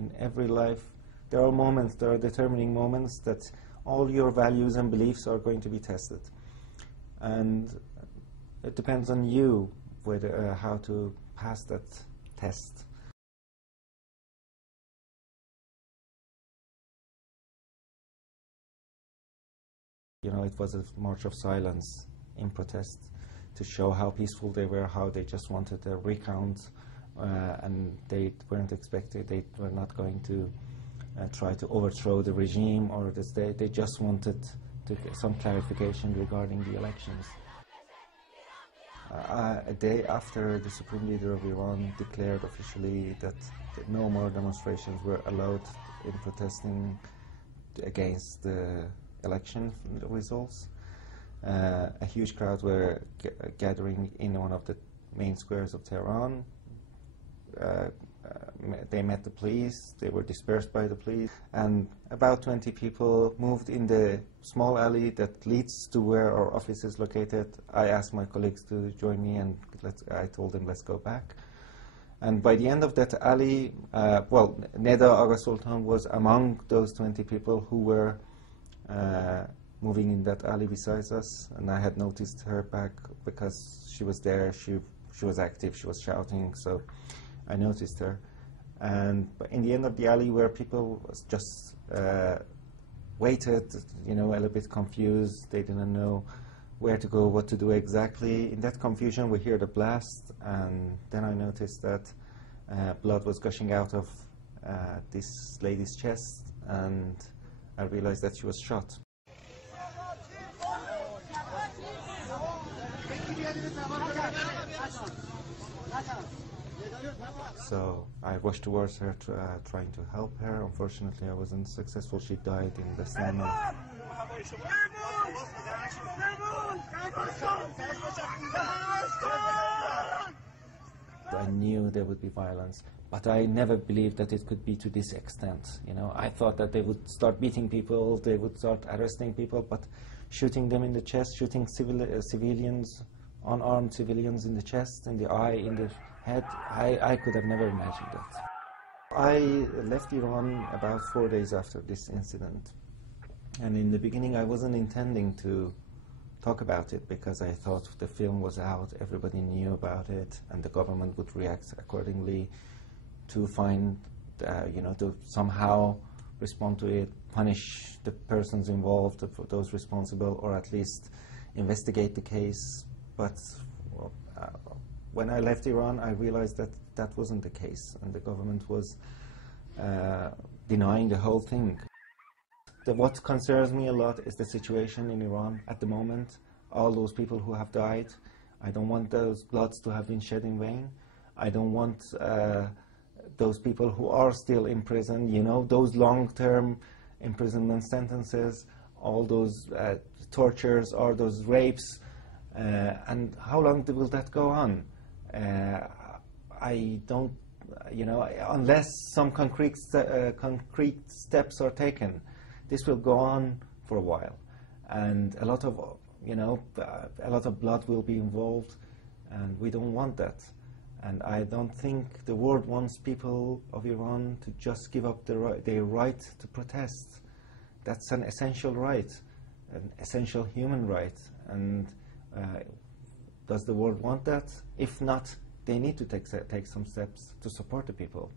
in every life, there are moments, there are determining moments that all your values and beliefs are going to be tested. And it depends on you whether, how to pass that test. You know, it was a march of silence in protest to show how peaceful they were, how they just wanted a recount, and they weren't expected, they were not going to try to overthrow the regime or the state. They just wanted to get some clarification regarding the elections. A day after the Supreme Leader of Iran declared officially that no more demonstrations were allowed in protesting against the election results, a huge crowd were gathering in one of the main squares of Tehran. They met the police, they were dispersed by the police, and about 20 people moved in the small alley that leads to where our office is located. I asked my colleagues to join me, and I told them, let's go back. And by the end of that alley, Neda Agha Sultan was among those 20 people who were moving in that alley besides us, and I had noticed her back because she was there, she was active, she was shouting, so I noticed her. And in the end of the alley where people just waited, you know, a little bit confused, they didn't know where to go, what to do exactly. In that confusion we heard a blast, and then I noticed that blood was gushing out of this lady's chest, and I realized that she was shot. So I rushed towards her, trying to help her. Unfortunately, I wasn't successful. She died in the slam. I knew there would be violence, but I never believed that it could be to this extent. You know, I thought that they would start beating people, they would start arresting people, but shooting them in the chest, shooting civilians, unarmed civilians in the chest, in the eye, in the head, I could have never imagined that. I left Iran about 4 days after this incident, and in the beginning I wasn't intending to talk about it because I thought the film was out, everybody knew about it, and the government would react accordingly to find, to somehow respond to it, punish the persons involved, those responsible, or at least investigate the case. But when I left Iran, I realized that that wasn't the case, and the government was denying the whole thing. What concerns me a lot is the situation in Iran at the moment. All those people who have died, I don't want those bloods to have been shed in vain. I don't want those people who are still in prison, you know, those long-term imprisonment sentences, all those tortures, or those rapes, and how long will that go on? I don't, unless some concrete steps are taken, this will go on for a while, and a lot of blood will be involved, and we don't want that. And I don't think the world wants people of Iran to just give up their right to protest. That's an essential right, an essential human right. And does the world want that? If not, they need to take some steps to support the people.